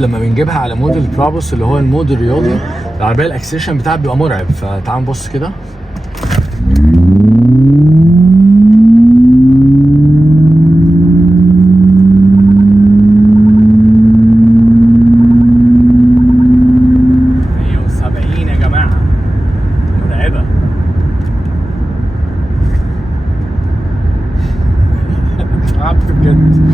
لما بنجيبها على مود البرابوس اللي هو المود الرياضي، العربيه الاكسلريشن بتاعها بيبقى مرعب. فتعال نبص كده. يا جماعه مرعبه. تعبت بجد.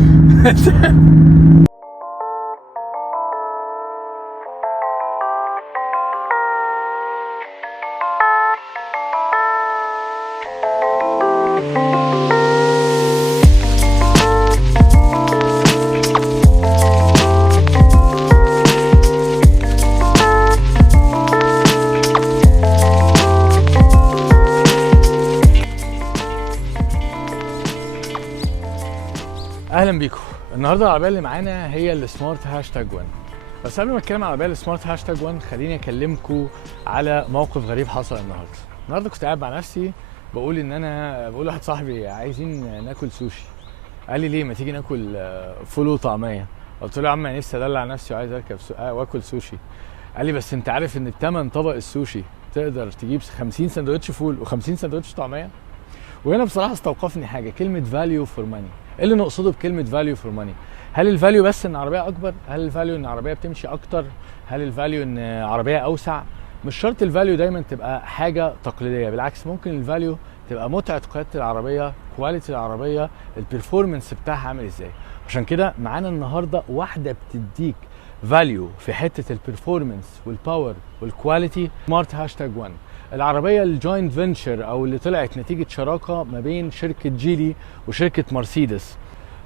اهلا بيكم. النهارده العربيه اللي معانا هي السمارت هاشتاج 1. بس قبل ما اتكلم على العربيه السمارت هاشتاج 1 خليني اكلمكم على موقف غريب حصل النهارده كنت قاعد مع نفسي بقول لواحد صاحبي عايزين ناكل سوشي. قال لي ليه ما تيجي ناكل فول وطعميه؟ قلت له يا عم انا نفسي ادلع نفسي وعايز اركب واكل سوشي. قال لي بس انت عارف ان بثمن طبق السوشي تقدر تجيب 50 سندوتش فول و50 سندوتش طعميه؟ وهنا بصراحه استوقفني حاجه، كلمه فاليو فور ماني. ايه اللي نقصده بكلمه فاليو فور ماني؟ هل الفاليو بس ان عربيه اكبر؟ هل الفاليو ان عربيه بتمشي اكتر؟ هل الفاليو ان عربيه اوسع؟ مش شرط الفاليو دايما تبقى حاجه تقليديه، بالعكس ممكن الفاليو تبقى متعه قياده العربيه، كواليتي العربيه، البرفورمانس بتاعها عامل ازاي. عشان كده معانا النهارده واحده بتديك فاليو في حته البرفورمانس والباور والكواليتي، سمارت هاشتاج 1. العربيه الجوينت فينشر او اللي طلعت نتيجه شراكه ما بين شركه جيلي وشركه مرسيدس.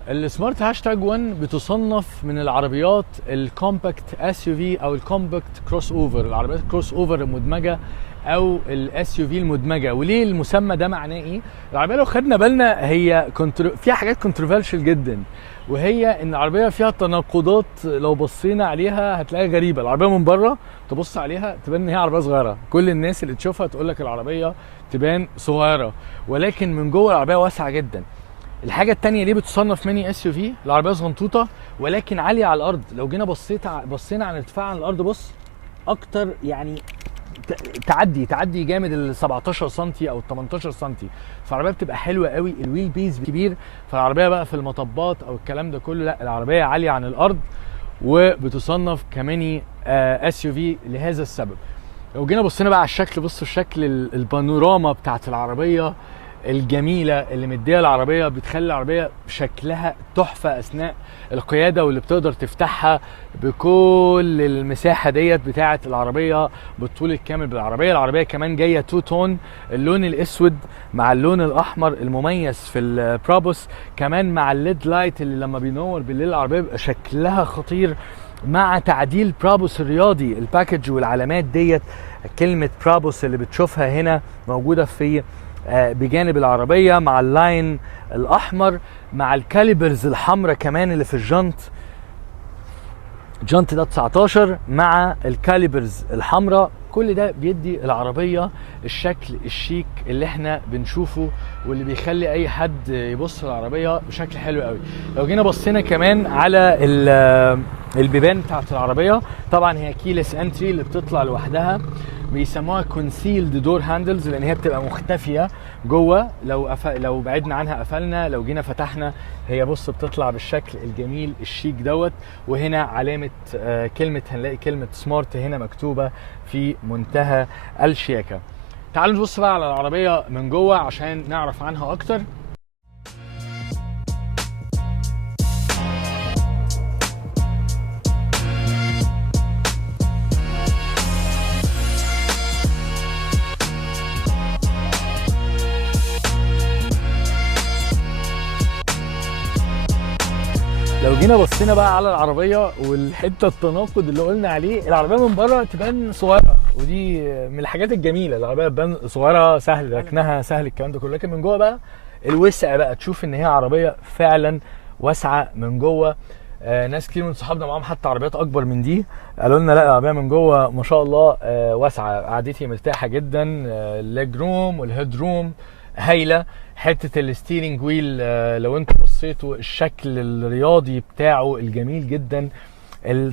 السمارت هاشتاج 1 بتصنف من العربيات الكومباكت اس يو في او الكومباكت كروس اوفر، العربيات الكروس اوفر المدمجه او الاس يو في المدمجه. وليه المسمى ده معناه ايه؟ العربيه لو خدنا بالنا هي فيها حاجات كونتروفيرشال جدا، وهي ان العربيه فيها تناقضات. لو بصينا عليها هتلاقيها غريبه. العربيه من بره تبص عليها تبان ان هي عربيه صغيره، كل الناس اللي تشوفها تقول لك العربيه تبان صغيره، ولكن من جوه العربيه واسعه جدا. الحاجه الثانيه ليه بتصنف ميني اس يو في؟ العربيه صغنطوطه ولكن عاليه على الارض. لو جينا بصينا عن ارتفاع عن الارض، بص اكتر، يعني تعدي جامد ال 17 سم او ال 18 سم. فالعربيه بتبقى حلوه قوي، الويل بيز كبير، فالعربيه بقى في المطبات او الكلام ده كله لا، العربيه عاليه عن الارض وبتصنف كميني اس يو في لهذا السبب. لو جينا بصينا بقى على الشكل، بصوا الشكل البانوراما بتاعت العربيه الجميله اللي مديها العربيه، بتخلي العربيه شكلها تحفه اثناء القياده، واللي بتقدر تفتحها بكل المساحه ديت بتاعه العربيه بالطول الكامل بالعربيه. العربيه كمان جايه تو تون، اللون الاسود مع اللون الاحمر المميز في البرابوس، كمان مع الليد لايت اللي لما بينور بالليل العربيه بيبقى شكلها خطير، مع تعديل برابوس الرياضي. الباكج والعلامات ديت كلمه برابوس اللي بتشوفها هنا موجوده في بجانب العربيه، مع اللاين الاحمر، مع الكاليبرز الحمراء كمان اللي في الجنط ده 19 مع الكاليبرز الحمراء. كل ده بيدي العربيه الشكل الشيك اللي احنا بنشوفه واللي بيخلي اي حد يبص العربيه بشكل حلو قوي. لو جينا بصينا كمان على البيبان بتاعت العربيه، طبعا هي كيلس انتري اللي بتطلع لوحدها، بيسموها كونسيلد دور هاندلز لان هي بتبقى مختفيه جوه. لو بعدنا عنها قفلنا، لو جينا فتحنا هي بص بتطلع بالشكل الجميل الشيك دوت. وهنا علامه هنلاقي كلمه سمارت هنا مكتوبه في منتهى الشياكه. تعالوا نبص بقى على العربيه من جوه عشان نعرف عنها اكتر. لو جينا بصينا بقى على العربيه والحته التناقض اللي قلنا عليه، العربيه من بره تبان صغيره، ودي من الحاجات الجميله. العربيه تبان صغيره سهل ركنها سهل الكلام ده كله، لكن من جوه بقى الوسع بقى تشوف ان هي عربيه فعلا واسعه من جوه. ناس كتير من صحابنا معاهم حتى عربيات اكبر من دي قالوا لنا لا العربيه من جوه ما شاء الله واسعه، قعدتي مرتاحه جدا، الليج روم والهيد روم هايله. حته الستيرنج ويل لو انتوا بصيتوا الشكل الرياضي بتاعه الجميل جدا،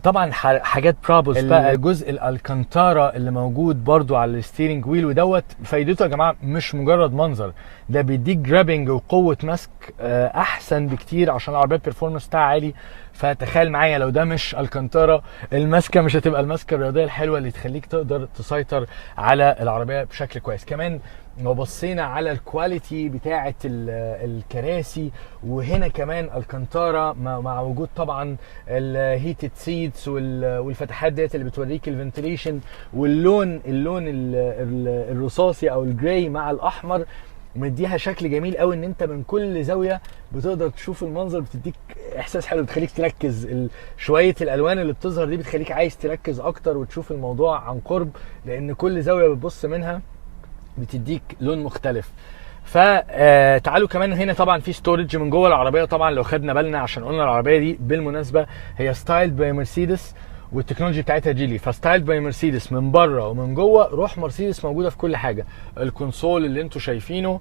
طبعا حاجات برابوس بقى، جزء الالكانتارا اللي موجود برضو على الستيرنج ويل، ودوت فايدته يا جماعه مش مجرد منظر، ده بيديك جرابنج وقوه مسك احسن بكتير عشان العربيه البرفورمانس بتاعها عالي. فتخيل معايا لو ده مش الكانتارا، المسكه مش هتبقى المسكه الرياضيه الحلوه اللي تخليك تقدر تسيطر على العربيه بشكل كويس. كمان لو بصينا على الكواليتي بتاعه الكراسي، وهنا كمان الكانتارا مع وجود طبعا الهيتد سيتس والفتحات ديت اللي بتوريك الفنتليشن، واللون الرصاصي او الجراي مع الاحمر مديها شكل جميل قوي، ان انت من كل زاويه بتقدر تشوف المنظر، بتديك احساس حلو، بتخليك تركز. شويه الالوان اللي بتظهر دي بتخليك عايز تركز اكتر وتشوف الموضوع عن قرب، لان كل زاويه بتبص منها بتديك لون مختلف. فتعالوا كمان هنا طبعا في ستورج من جوه العربيه. طبعا لو خدنا بالنا، عشان قلنا العربيه دي بالمناسبه هي ستايلد باي مرسيدس والتكنولوجي بتاعتها جيلي، فستايلد باي مرسيدس من بره ومن جوه، روح مرسيدس موجوده في كل حاجه. الكونسول اللي انتوا شايفينه،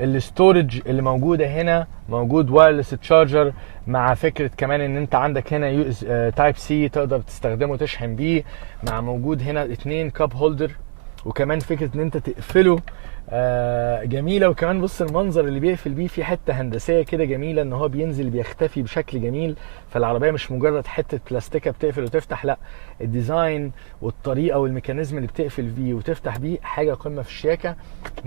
الاستورج اللي موجوده هنا، موجود وايرلس تشارجر، مع فكره كمان ان انت عندك هنا تايب سي تقدر تستخدمه تشحن بيه، مع موجود هنا 2 كاب هولدر، وكمان فكره ان انت تقفله جميله. وكمان بص المنظر اللي بيقفل بيه في حته هندسيه كده جميله، ان هو بينزل بيختفي بشكل جميل، فالعربيه مش مجرد حته بلاستيكه بتقفل وتفتح، لا، الديزاين والطريقه والميكانيزم اللي بتقفل بيه وتفتح بيه حاجه قمه في الشياكه.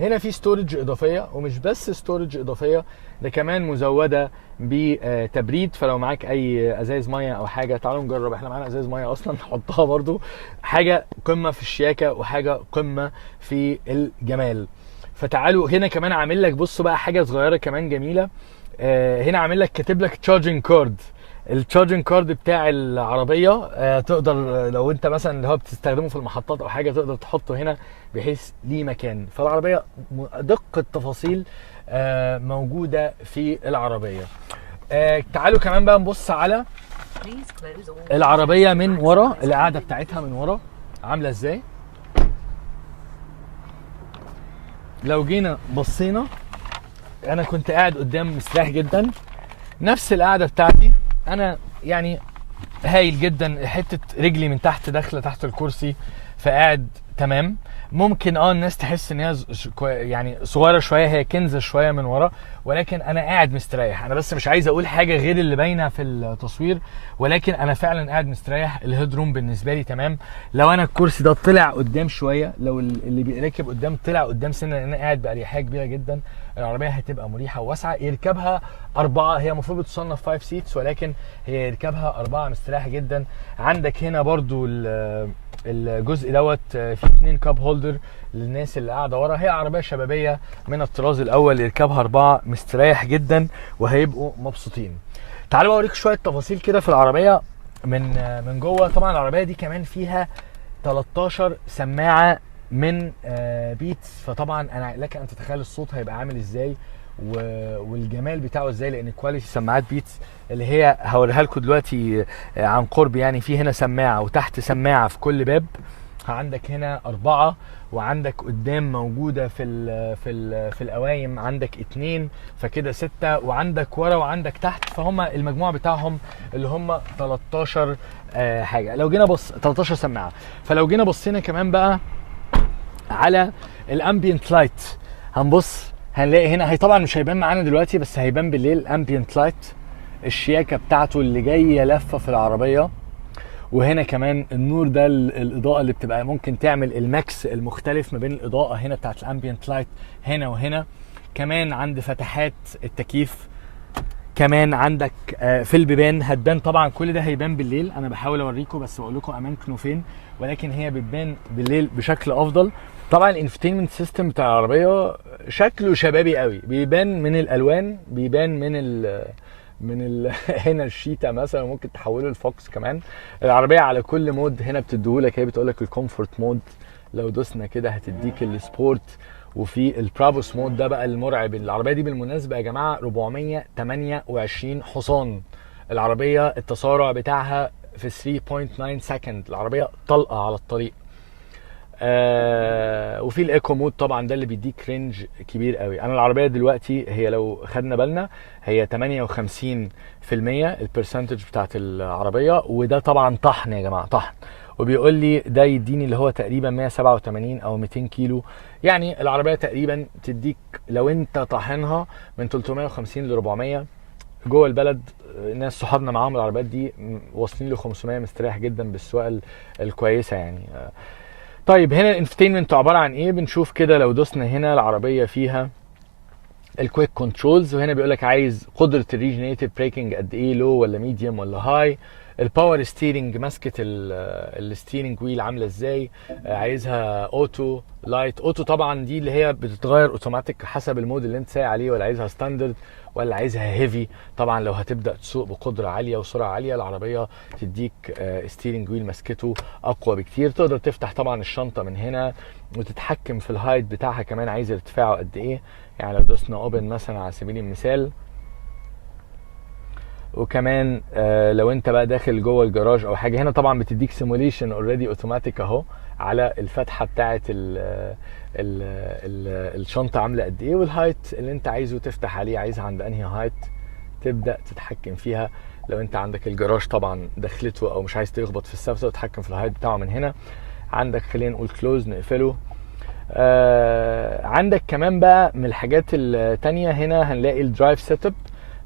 هنا في ستورج اضافيه، ومش بس ستورج اضافيه، ده كمان مزوده بتبريد، فلو معاك اي ازايز ميه او حاجه، تعالوا نجرب، احنا معانا ازايز ميه اصلا نحطها برضو، حاجه قمه في الشياكه وحاجه قمه في الجمال. فتعالوا هنا كمان عامل لك، بصوا بقى حاجه صغيره كمان جميله، هنا عامل لك كاتب لك تشارجنج كارد. التشارجنج كارد بتاع العربيه تقدر لو انت مثلا اللي هو بتستخدمه في المحطات او حاجه تقدر تحطه هنا بحيث ليه مكان. فالعربيه دقه تفاصيل موجوده في العربيه. تعالوا كمان بقى نبص على العربيه من ورا، القاعده بتاعتها من ورا عامله ازاي. لو جينا بصينا، انا كنت قاعد قدام مستريح جدا، نفس القعده بتاعتي انا، يعني هايل جدا، حته رجلي من تحت داخله تحت الكرسي، فقاعد تمام. ممكن الناس تحس ان هي يعني صغيره شويه، هي كنزه شويه من ورا، ولكن انا قاعد مستريح. انا بس مش عايز اقول حاجه غير اللي باينه في التصوير، ولكن انا فعلا قاعد مستريح. الهيد روم بالنسبه لي تمام. لو انا الكرسي ده طلع قدام شويه، لو اللي بيركب قدام طلع قدام سنه، لان انا قاعد باريحيه كبيره جدا، العربيه هتبقى مريحه وواسعه. يركبها 4، هي المفروض بتصنف 5 سيتس، ولكن هي يركبها 4 مستريح جدا. عندك هنا برضو الجزء دوت فيه 2 كاب هولدر للناس اللي قاعده ورا. هي عربيه شبابيه من الطراز الاول، يركبها 4 مستريح جدا وهيبقوا مبسوطين. تعالوا اوريكم شويه تفاصيل كده في العربيه من جوه. طبعا العربيه دي كمان فيها 13 سماعه من بيتس، فطبعا انا لك ان تتخيل الصوت هيبقى عامل ازاي والجمال بتاعه ازاي، لان كواليتي سماعات بيتس اللي هي هوريها لكم دلوقتي عن قرب. يعني في هنا سماعه وتحت سماعه في كل باب، عندك هنا 4، وعندك قدام موجوده في القوايم عندك 2، فكده 6، وعندك ورا وعندك تحت، فهم المجموع بتاعهم اللي هم 13 حاجه. لو جينا 13 سماعه. فلو جينا بصينا كمان بقى على الامبيانت لايت، هنبص هنلاقي هنا، هي طبعا مش هيبان معانا دلوقتي بس هيبان بالليل. الامبيانت لايت الشياكه بتاعته اللي جايه لفه في العربيه، وهنا كمان النور ده الاضاءه اللي بتبقى ممكن تعمل الماكس المختلف ما بين الاضاءه هنا بتاعت الامبيانت لايت هنا وهنا. كمان عند فتحات التكييف، كمان عندك في البيبان هتبان. طبعا كل ده هيبان بالليل، انا بحاول اوريكم بس بقول لكم اماكنه فين، ولكن هي بتبان بالليل بشكل افضل. طبعا الانفوتينمنت سيستم بتاع العربيه شكله شبابي قوي، بيبان من الالوان، بيبان من هنا الشيتا مثلا، ممكن تحوله لفوكس كمان. العربيه على كل مود هنا بتديهولك، هي بتقول لك الكومفورت مود، لو دوسنا كده هتديك السبورت، وفي البرافوس مود ده بقى المرعب. العربيه دي بالمناسبه يا جماعه 428 حصان، العربيه التسارع بتاعها في 3.9 سكند، العربيه طلقه على الطريق. وفي الايكو مود طبعا، ده اللي بيديك رينج كبير قوي. انا العربيه دلوقتي هي لو خدنا بالنا هي 58% البرسنتج بتاعت العربيه، وده طبعا طحن يا جماعه، طحن. وبيقول لي ده يديني اللي هو تقريبا 187 او 200 كيلو. يعني العربيه تقريبا تديك لو انت طاحنها من 350 ل 400 جوه البلد. ناس صحابنا معاهم العربيات دي واصلين ل 500 مستريح جدا بالسواقه الكويسه يعني. طيب هنا الانفتينمنت عباره عن ايه؟ بنشوف كده لو دوسنا هنا العربيه فيها الكويك كنترولز، وهنا بيقول لك عايز قدره الريجنيتيف بريكنج قد ايه، لو ولا ميديوم ولا هاي. الباور ستيرنج، ماسكه الستيرنج ويل عامله ازاي، عايزها اوتو لايت. اوتو طبعا دي اللي هي بتتغير اوتوماتيك حسب المود اللي انت سايق عليه، ولا عايزها ستاندرد ولا عايزها هيفي. طبعا لو هتبدا تسوق بقدره عاليه وسرعه عاليه العربيه تديك ستيرنج ويل ماسكته اقوى بكتير. تقدر تفتح طبعا الشنطه من هنا وتتحكم في الهايت بتاعها كمان، عايز ارتفاعه قد ايه. يعني لو دوسنا اوبن مثلا على سبيل المثال، وكمان لو انت بقى داخل جوه الجراج او حاجه، هنا طبعا بتديك سيموليشن اوريدي اوتوماتيك اهو على الفتحه بتاعه الشنطه عامله قد ايه، والهايت اللي انت عايزه تفتح عليه، عايزها عند انهي هايت تبدا تتحكم فيها. لو انت عندك الجراج طبعا دخلته او مش عايز تخبط في السقف وتتحكم في الهايت بتاعه من هنا. عندك خلينا نقول كلوز نقفله. عندك كمان بقى من الحاجات التانية هنا هنلاقي الدرايف سيت اب.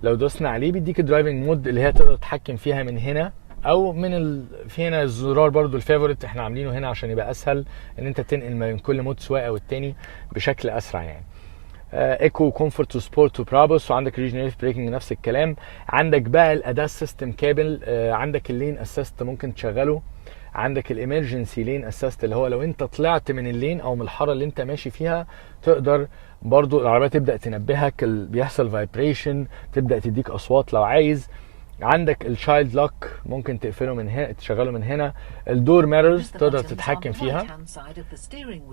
لو دوسنا عليه بيديك الدرايفنج مود اللي هي تقدر تتحكم فيها من هنا او من في هنا الزرار برضو الفيفوريت احنا عاملينه هنا عشان يبقى اسهل ان انت تنقل من كل مود سواقه والتاني بشكل اسرع يعني. ايكو كومفورت وسبورت وبرابوس، وعندك ريجنريتيف بريكنج نفس الكلام. عندك بقى الاداء سيستم كابل، عندك اللين اسيست ممكن تشغله. عندك الامرجنسي لين اسيست اللي هو لو انت طلعت من اللين او من الحاره اللي انت ماشي فيها تقدر برضو العربيه تبدا تنبهك، بيحصل فايبريشن، تبدا تديك اصوات لو عايز. عندك الشايلد لوك ممكن تقفله من هنا تشغله من هنا. الدور ميرورز تقدر تتحكم فيها،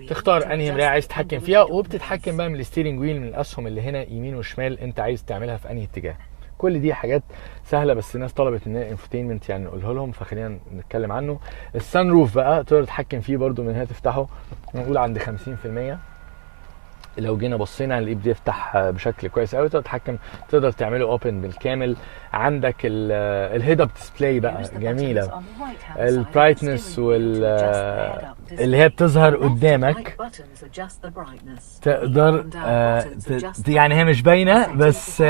تختار انهي مرايه عايز تتحكم فيها، وبتتحكم بقى من الستيرنج ويل من الاسهم اللي هنا يمين وشمال انت عايز تعملها في انهي اتجاه. كل دي حاجات سهله بس الناس طلبت ان انفوتينمنت يعني نقولها لهم، فخلينا نتكلم عنه. السان روف بقى تقدر تتحكم فيه برده من هنا، تفتحه نقول عند 50%. لو جينا بصينا هنلاقيه بيفتح بشكل كويس قوي، تقدر تعمله اوبن بالكامل. عندك الهيد اب ديسبلاي بقى جميله، البرايتنس اللي هي بتظهر قدامك، تقدر يعني هي مش باينه بس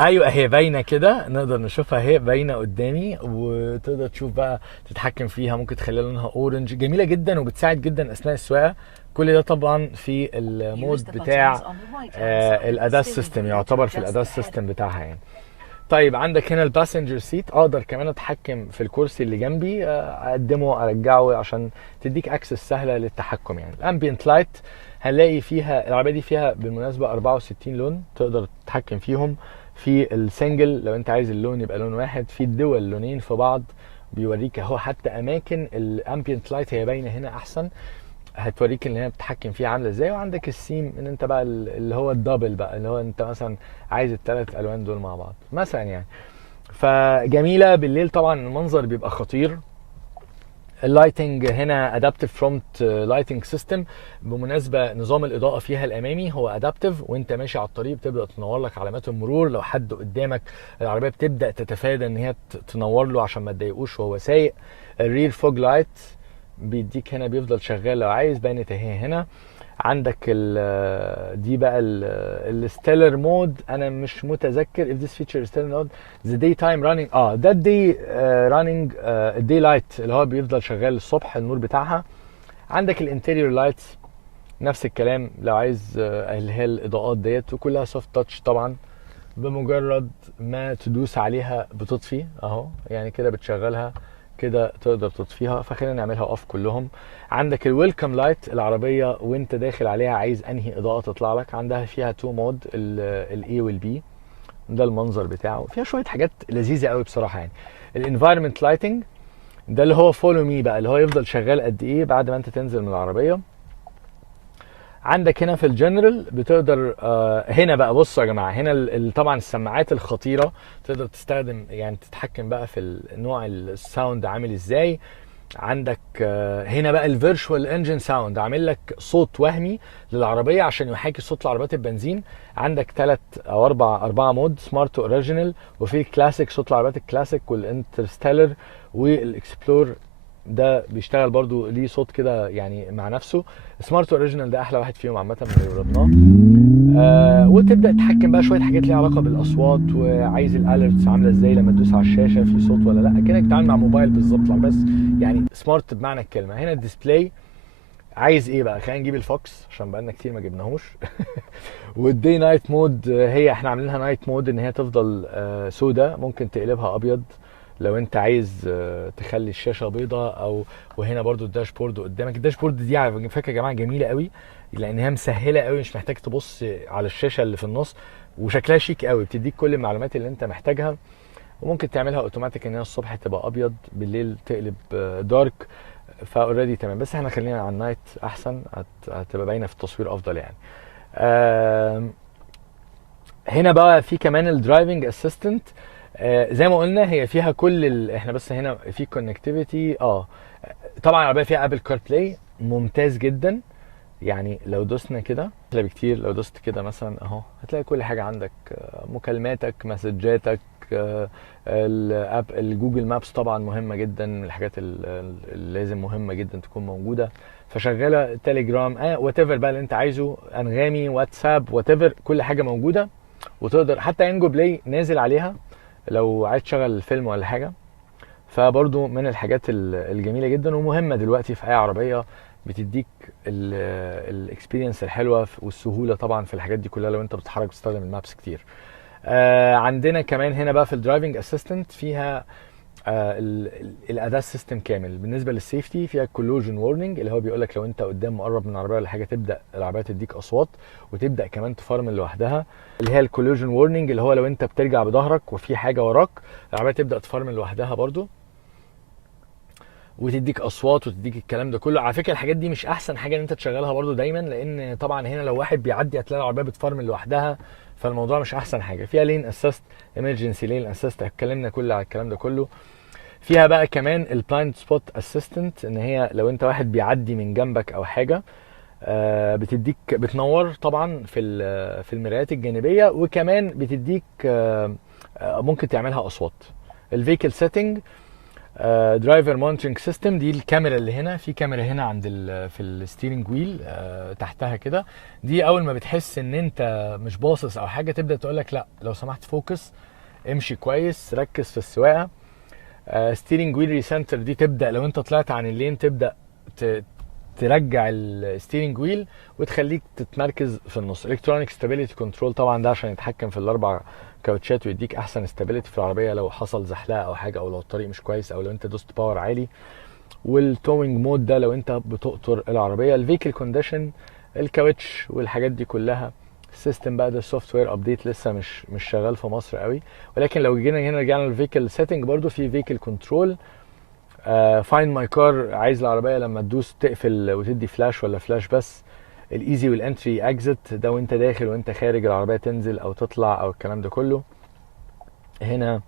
ايوه هي باينه كده، نقدر نشوفها هي باينه قدامي، وتقدر تشوف بقى تتحكم فيها، ممكن تخليها لونها اورنج، جميله جدا وبتساعد جدا اثناء السواقه. كل ده طبعا في المود بتاع الاداء سيستم، يعتبر في الاداء سيستم بتاعها يعني. طيب عندك هنا الباسنجر سيت، اقدر كمان اتحكم في الكرسي اللي جنبي، اقدمه ارجعه عشان تديك اكسس سهله للتحكم يعني. الامبيانت لايت هنلاقي فيها العربيه دي فيها بالمناسبه 64 لون تقدر تتحكم فيهم. في السنجل لو انت عايز اللون يبقى لون واحد، في الدول لونين في بعض بيوريك اهو، حتى اماكن الامبيانت لايت هي باينه هنا احسن، هتوريك ان هي بتتحكم فيها عامله ازاي. وعندك السيم ان انت بقى اللي هو الدبل بقى، اللي هو انت مثلا عايز الثلاث الوان دول مع بعض مثلا يعني. فجميله بالليل طبعا المنظر بيبقى خطير. اللايتنج هنا ادابتيف فرونت لايتنج سيستم، بمناسبه نظام الاضاءه فيها الامامي هو ادابتيف، وانت ماشي على الطريق بتبدا تنور لك علامات المرور، لو حد قدامك العربيه بتبدا تتفادى ان هي تنور له عشان ما تضايقوش وهو سايق. الرير فوج لايت بيديك هنا بيفضل شغال لو عايز، باينه اهي هنا. عندك دي بقى الستيلر مود، انا مش متذكر if this feature is still not the daytime running، ده الدي راننج الدي لايت اللي هو بيفضل شغال الصبح النور بتاعها. عندك الانتيريور لايتس نفس الكلام لو عايز اللي هي الاضاءات ديت، وكلها سوفت تاتش طبعا، بمجرد ما تدوس عليها بتطفي اهو، يعني كده بتشغلها كده تقدر تطفيها. فخلينا نعملها اوف كلهم. عندك الويلكم لايت، العربيه وانت داخل عليها عايز انهي اضاءه تطلع لك، عندها فيها تو مود الاي والبي، ده المنظر بتاعه، فيها شويه حاجات لذيذه قوي بصراحه يعني. الانفايرمنت لايتنج ده اللي هو فولو مي بقى، اللي هو يفضل شغال قد ايه بعد ما انت تنزل من العربيه. عندك هنا في الجنرال بتقدر هنا بقى بصوا يا جماعه، هنا طبعا السماعات الخطيره تقدر تستخدم يعني تتحكم بقى في النوع الساوند عامل ازاي. عندك هنا بقى الفيرشوال انجن ساوند، عامل لك صوت وهمي للعربيه عشان يحاكي صوت العربيات البنزين. عندك 3 او 4 مود، سمارت واوريجينال، وفي الكلاسيك صوت العربيات الكلاسيك، والانترستيلر والاكسبلور ده بيشتغل برضو ليه صوت كده يعني مع نفسه. سمارت اوريجينال ده احلى واحد فيهم عامه اللي جربناه. وتبدا تتحكم بقى شويه حاجات ليها علاقه بالاصوات، وعايز الالرتس عامله ازاي لما تدوس على الشاشه في صوت ولا لا، كانك بتتعامل مع موبايل بالظبط، بس يعني سمارت بمعنى الكلمه. هنا الديسبلاي عايز ايه بقى؟ خلينا نجيب الفوكس عشان بقالنا كتير ما جبناهوش. والدي نايت مود، هي احنا عاملينها نايت مود ان هي تفضل سودا، ممكن تقلبها ابيض لو انت عايز تخلي الشاشه بيضة. او وهنا برضو الداشبورد قدامك. الداشبورد دي على فكره يا جماعه جميله قوي، لان هي مسهله قوي، مش محتاج تبص على الشاشه اللي في النص، وشكلها شيك قوي، بتديك كل المعلومات اللي انت محتاجها. وممكن تعملها اوتوماتيك ان هي الصبح تبقى ابيض، بالليل تقلب دارك، فاوريدي تمام. بس احنا خلينا على النايت احسن، هتبقى باينه في التصوير افضل يعني. هنا بقى في كمان الدرايفنج اسيستنت. زي ما قلنا هي فيها كل احنا بس هنا في كونكتيفيتي. طبعا العربيه فيها ابل كار بلاي ممتاز جدا، يعني لو دوسنا كده احلى بكتير. لو دوست كده مثلا اهو هتلاقي كل حاجه عندك، مكالماتك، مسجاتك، الاب، الجوجل مابس طبعا مهمه جدا، من الحاجات اللي لازم مهمه جدا تكون موجوده. فشغاله تليجرام، وات ايفر بقى اللي انت عايزه، انغامي، واتساب، وات ايفر، كل حاجه موجوده. وتقدر حتى ينجو بلاي نازل عليها لو عايز تشغل فيلم ولا حاجه. فبرضو من الحاجات الجميله جدا ومهمه دلوقتي في اي عربيه، بتديك الاكسبيرينس الحلوه والسهوله طبعا في الحاجات دي كلها لو انت بتتحرك بتستخدم المابس كتير. عندنا كمان هنا بقى في الدرايفنج اسيستنت فيها الاداء سيستم كامل. بالنسبه للسيفتي فيها كولوجن وورنينج، اللي هو بيقول لك لو انت قدام مقرب من العربيه ولا حاجه تبدا العربيه تديك اصوات، وتبدا كمان تفرمل لوحدها. اللي هي الكولوجن وورنينج اللي هو لو انت بترجع بظهرك وفي حاجه وراك، العربيه تبدا تفرمل لوحدها برضو، وتديك اصوات وتديك الكلام ده كله. على فكره الحاجات دي مش احسن حاجه ان انت تشغلها برضو دايما، لان طبعا هنا لو واحد بيعدي هتلاقي العربيه بتفرمل لوحدها، فالموضوع مش احسن حاجه. فيها لين اسيست، ايمرجنسي لين اسيست، اتكلمنا كل على الكلام ده كله. فيها بقى كمان البلايند سبوت اسيستنت، ان هي لو انت واحد بيعدي من جنبك او حاجه، بتديك، بتنور طبعا في المرايات الجانبيه، وكمان بتديك ممكن تعملها اصوات. الفيكل سيتنج، درايفر مونترنج سيستم، دي الكاميرا اللي هنا، في كاميرا هنا عند في الستيرنج ويل تحتها كده. دي اول ما بتحس ان انت مش باصص او حاجه تبدا تقول لك لا لو سمحت فوكس، امشي كويس، ركز في السواقه. ستيرنج ويل ريسنتر، دي تبدا لو انت طلعت عن اللين تبدا ترجع الستيرنج ويل وتخليك تتمركز في النص. الكترونيك ستابيليتي كنترول، طبعا ده عشان يتحكم في الاربع كاوتشات ويديك احسن استابيليتي في العربيه لو حصل زحلقه او حاجه، او لو الطريق مش كويس، او لو انت دوست باور عالي. والتوينج مود ده لو انت بتقطر العربيه. الفيكل كونديشن، الكاوتش والحاجات دي كلها. السيستم بقى ده السوفت وير ابديت لسه مش شغال في مصر قوي، ولكن لو جينا هنا رجعنا للفيكل سيتنج برضو في فيكل كنترول. فايند ماي كار، عايز العربيه لما تدوس تقفل وتدي فلاش ولا فلاش بس. الايزي والانتري اكزت، ده وانت داخل وانت خارج العربيه تنزل او تطلع او الكلام ده كله. هنا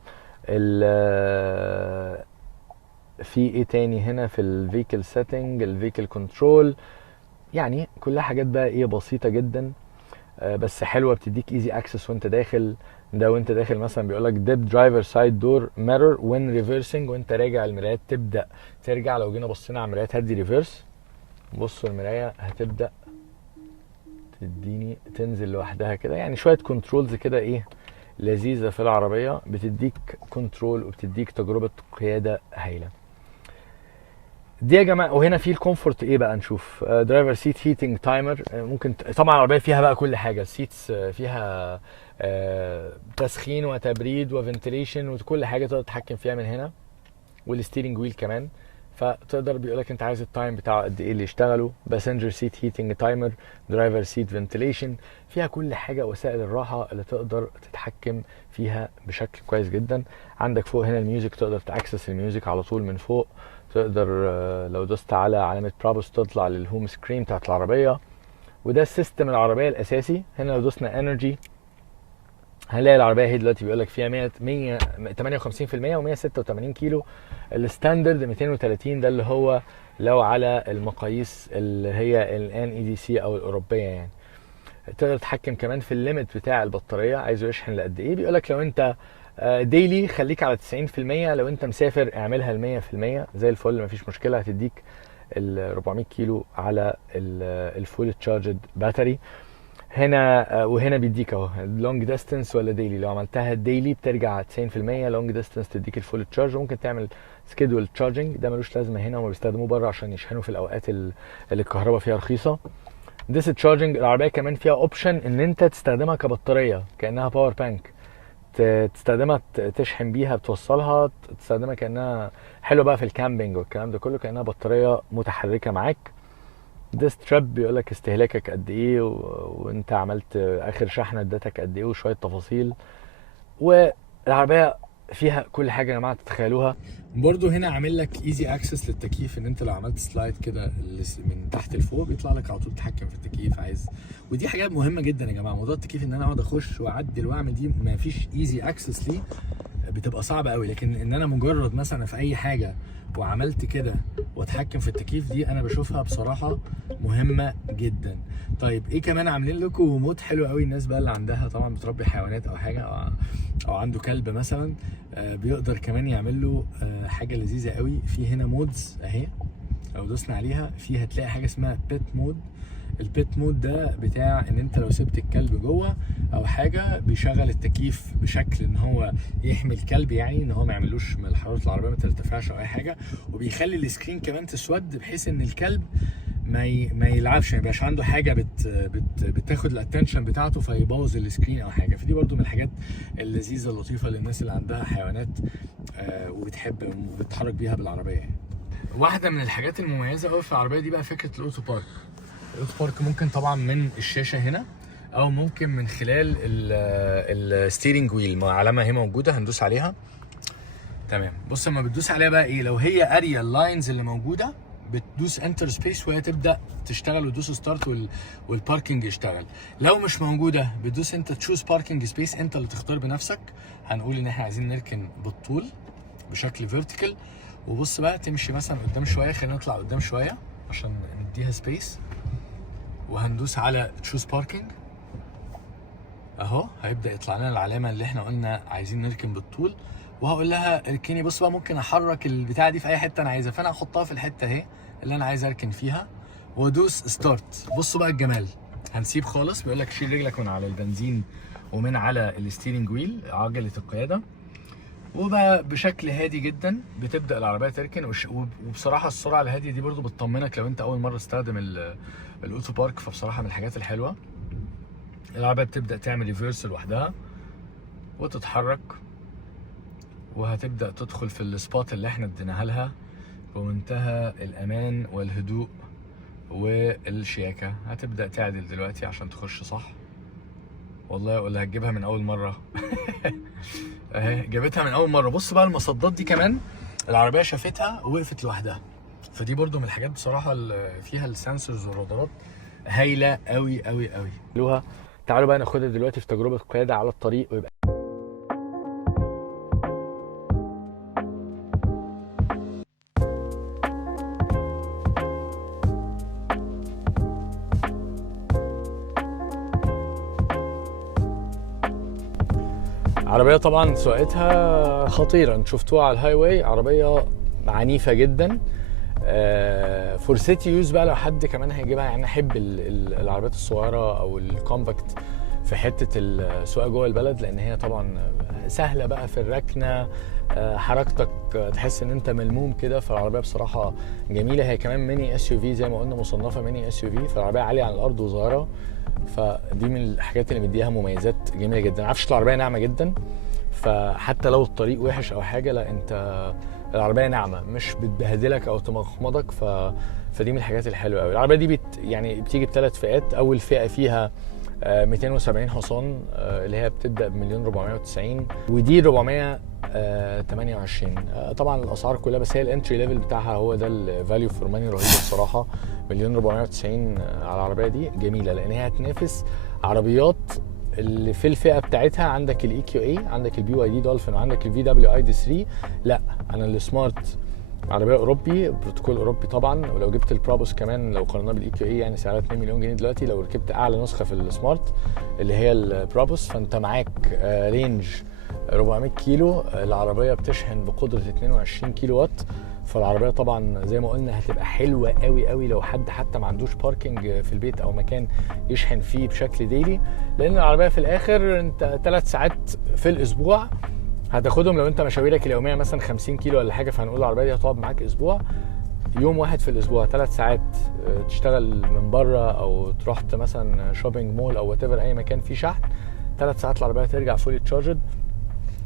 في ايه تاني هنا في الفيكل سيتنج، الفيكل كنترول، يعني كلها حاجات بقى ايه بسيطه جدا بس حلوه، بتديك ايزي اكسس وانت داخل. ده وانت داخل مثلا بيقول لك ديب درايفر سايد دور ميرور وين ريفرسنج، وانت راجع المرايات تبدا ترجع. لو جينا بصينا على المرايات هدي ريفرس، بصوا المرايه هتبدا تديني تنزل لوحدها كده. يعني شويه كنترولز كده ايه لذيذه في العربيه، بتديك كنترول وبتديك تجربه قياده هايله دي يا جماعه. وهنا في الكومفورت ايه بقى، نشوف درايفر سيت هيتنج تايمر. ممكن طبعا العربيه فيها بقى كل حاجه، السيتس فيها تسخين وتبريد وفنتليشن وكل حاجه تقدر تتحكم فيها من هنا. والستيرنج ويل كمان، فتقدر بيقولك انت عايز التايم بتاعه قد ايه اللي يشتغلوا. باسنجر سيت هيتنج تايمر، درايفر سيت فنتليشن، فيها كل حاجه، وسائل الراحه اللي تقدر تتحكم فيها بشكل كويس جدا. عندك فوق هنا الميوزك، تقدر تاكسس الميوزك على طول من فوق. تقدر لو دوست على علامه برابوس تطلع للهوم سكرين بتاعت العربيه، وده السيستم العربيه الاساسي. هنا لو دوسنا انرجي هنلاقي العربيه هي دلوقتي بيقول لك فيها 158% و186 كيلو. الستاندرد 230، ده اللي هو لو على المقاييس اللي هي NEDC او الاوروبيه يعني. تقدر تتحكم كمان في الليميت بتاع البطاريه، عايزه يشحن لقد ايه. بيقول لك لو انت ديلي خليك على 90%، لو انت مسافر اعملها ل 100%، زي الفل مفيش مشكله، هتديك ال 400 كيلو على الفول تشارجد باتري. هنا وهنا بيديك اهو لونج ديستانس ولا ديلي. لو عملتها ديلي بترجع 90%، لونج ديستانس تديك الفول تشارج. وممكن تعمل سكيدول تشارجنج، ده ملوش لازمه هنا، وما بيستخدموه بره عشان يشحنوا في الاوقات اللي الكهرباء فيها رخيصه. ديس تشارجنج، العربيه كمان فيها اوبشن ان انت تستخدمها كبطاريه كانها باور بانك، تستخدمها تشحن بيها، بتوصلها تستخدمها كانها حلوه بقى في الكامبينج والكلام ده كله، كانها بطاريه متحركه معاك. ديس تراب بيقول لك استهلاكك قد ايه وانت عملت اخر شحنه ادتك قد ايه وشويه تفاصيل. والعربيه فيها كل حاجه يا جماعه تتخيلوها. برضو هنا عامل لك ايزي اكسس للتكييف، ان انت لو عملت سلايد كده من تحت لفوق بيطلع لك على طول تتحكم في التكييف عايز. ودي حاجات مهمه جدا يا جماعه، موضوع التكييف ان انا اقعد اخش واعدل واعمل دي ما فيش ايزي اكسس ليه، بتبقى صعبه قوي. لكن ان انا مجرد مثلا في اي حاجه وعملت كده واتحكم في التكييف، دي انا بشوفها بصراحه مهمه جدا. طيب ايه كمان عاملين لكم مود حلو قوي، الناس بقى اللي عندها طبعا بتربي حيوانات او حاجه او عنده كلب مثلا، بيقدر كمان يعمل له حاجه لذيذه قوي. في هنا مودز اهي، لو دوسنا عليها في هتلاقي حاجه اسمها بيت مود. البيت مود ده بتاع ان انت لو سبت الكلب جوه او حاجه بيشغل التكييف بشكل ان هو يحمي الكلب، يعني ان هو ما يعملوش من حراره العربيه ما ترتفعش او اي حاجه. وبيخلي السكرين كمان تسود بحيث ان الكلب ما يلعبش، ما يبقاش عنده حاجه بتاخد الاتنشن بتاعته فيبوظ السكرين او حاجه. فدي برده من الحاجات اللذيذه اللطيفه للناس اللي عندها حيوانات وبتحب وبتتحرك بيها بالعربيه يعني. واحده من الحاجات المميزه قوي في العربيه دي بقى فكره الاوتو بارك. الاوتو بارك ممكن طبعا من الشاشه هنا، او ممكن من خلال الستيرنج ويل، علامه هي موجوده هندوس عليها. تمام، بص لما بتدوس عليها بقى ايه، لو هي اريا اللاينز اللي موجوده بتدوس انتر سبيس وهي تبدا تشتغل، وتدوس ستارت والباركنج يشتغل. لو مش موجوده بتدوس انت تشوز باركنج سبيس، انت اللي تختار بنفسك. هنقول ان احنا عايزين نركن بالطول بشكل فيرتيكال، وبص بقى تمشي مثلا قدام شويه، خلينا نطلع قدام شويه عشان نديها سبيس، وهندوس على تشوز باركنج اهو، هيبدا يطلع لنا العلامه اللي احنا قلنا عايزين نركن بالطول. وهقول لها اركني. بص بقى ممكن احرك البتاعه دي في اي حته انا عايزها، فانا هحطها في الحته اهي اللي انا عايز اركن فيها وادوس ستارت. بصوا بقى الجمال، هنسيب خالص، بيقول لك شيل رجلك من على البنزين ومن على الستيرنج ويل عجله القياده، وبقى بشكل هادي جدا بتبدا العربيه تركن. وبصراحه السرعه الهاديه دي برضو بتطمنك لو انت اول مره تستخدم الاوتو بارك، فبصراحه من الحاجات الحلوه. العربيه بتبدا تعمل ريفيرس لوحدها وتتحرك، وهتبدا تدخل في السبوت اللي احنا اديناها لها بمنتهى الامان والهدوء والشياكه. هتبدا تعدل دلوقتي عشان تخش صح. والله ولا هتجيبها من اول مره اهي جابتها من اول مره. بص بقى المصدات دي كمان العربيه شافتها ووقفت لوحدها، فدي برضو من الحاجات بصراحه اللي فيها السنسورز والرادارات هايله قوي قوي قوي. تعالوا بقى ناخدها دلوقتي في تجربه قياده على الطريق ويبقى عربيه طبعا سواقتها خطيره. انتوا شفتوها على الهاي واي، عربيه عنيفه جدا. فور سيتي يوز بقى لو حد كمان هيجيبها، يعني احب العربيات الصغيره او الكومباكت في حته السواقه جوه البلد، لان هي طبعا سهله بقى في الركنه، حركتك تحس ان انت ملموم كده. فالعربيه بصراحه جميله. هي كمان ميني اس يو في زي ما قلنا، مصنفه ميني اس يو في، فالعربيه عاليه عن الارض وصغيره، فدي من الحاجات اللي مديها مميزات جميله جدا. عفشه العربيه ناعمه جدا، فحتى لو الطريق وحش او حاجه لا، انت العربيه ناعمه مش بتبهدلك او تمخمضك، فدي من الحاجات الحلوه قوي. العربيه دي يعني بتيجي بثلاث فئات. اول فئه فيها 270 حصان اللي هي بتبدا ب 1,490، ودي 428. طبعا الاسعار كلها، بس هي الانتري ليفل بتاعها هو ده الفاليو فور ماني رهيب الصراحه. 1,490 على العربيه دي جميله، لان هي هتنافس عربيات اللي في الفئه بتاعتها عندك الاي كيو اي، عندك البي واي دي دولفين، وعندك الفي دبليو اي دي 3. لا انا السمارت عربيه اوروبي، بروتوكول اوروبي طبعا. ولو جبت البرابوس كمان لو قارناه بالاي كيو اي يعني سعرها 2 مليون جنيه دلوقتي. لو ركبت اعلى نسخه في السمارت اللي هي البرابوس فانت معاك رينج 400 كيلو. العربيه بتشحن بقدره 22 كيلو وات. فالعربيه طبعا زي ما قلنا هتبقى حلوه قوي قوي لو حد حتى ما عندوش باركنج في البيت او مكان يشحن فيه بشكل ديلي، لان العربيه في الاخر انت 3 ساعات في الاسبوع هتاخدهم. لو انت مشاويرك اليوميه مثلا 50 كيلو ولا حاجه، فهنقول العربيه دي هتقعد معاك اسبوع. يوم واحد في الاسبوع 3 ساعات تشتغل من بره او تروح مثلا شوبينج مول او وات ايفر اي مكان فيه شحن، 3 ساعات العربيه ترجع فولي تشارجد.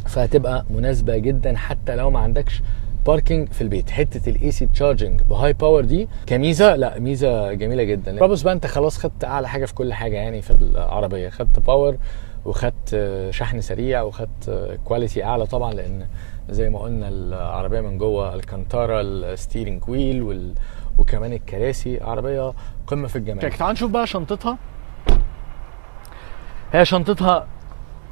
فهتبقى مناسبه جدا حتى لو ما عندكش باركينج في البيت. حته الاي سي تشارجنج بهاي باور دي كميزه، لا ميزه جميله جدا. البرابوس بقى انت خلاص خدت اعلى حاجه في كل حاجه يعني في العربيه، خدت باور وخدت شحن سريع وخدت كواليتي اعلى طبعا، لان زي ما قلنا العربيه من جوه الكانتارا، الستيرنج ويل وكمان الكراسي، عربيه قمه في الجمال. تعال نشوف بقى شنطتها. هي شنطتها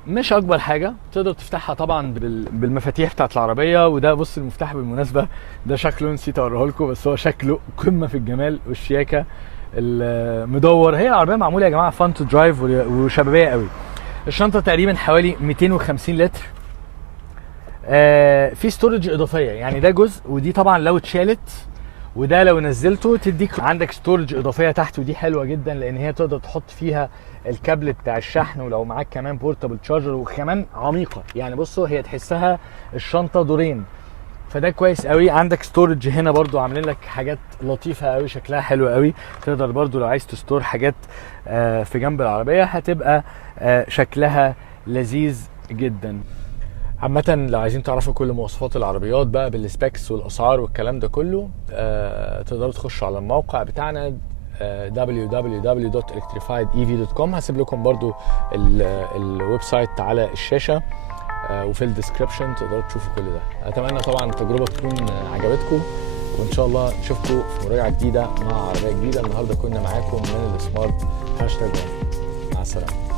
مش اكبر حاجه، تقدر تفتحها طبعا بالمفاتيح بتاعت العربيه. وده بص المفتاح بالمناسبه ده شكله نسيت اوريه لكم، بس هو شكله قمه في الجمال والشياكه. المدور، هي العربيه معموله يا جماعه فان تو درايف وشبابيه قوي. الشنطه تقريبا حوالي 250 لتر. في ستورج اضافيه، يعني ده جزء ودي طبعا لو اتشالت وده لو نزلته تديك عندك ستورج اضافيه تحت، ودي حلوه جدا لان هي تقدر تحط فيها الكابل بتاع الشحن، ولو معاك كمان بورتابل تشارجر. وكمان عميقه، يعني بصوا هي تحسها الشنطه دورين، فده كويس قوي. عندك ستورج هنا برضو عاملين لك حاجات لطيفه قوي شكلها حلو قوي. تقدر برضو لو عايز تستور حاجات في جنب العربيه هتبقى شكلها لذيذ جدا. عامة لو عايزين تعرفوا كل مواصفات العربيات بقى بالسبيكس والاسعار والكلام ده كله، تقدروا تخشوا على الموقع بتاعنا www.electrifiedev.com. هسيب لكم برضو الويب سايت على الشاشة وفي الديسكريبشن تقدروا تشوفوا كل ده. اتمنى طبعا التجربة تكون عجبتكم، وان شاء الله نشوفكم في مراجعة جديدة مع عربية جديدة. النهاردة كنا معاكم من السمارت #1. مع السلامة.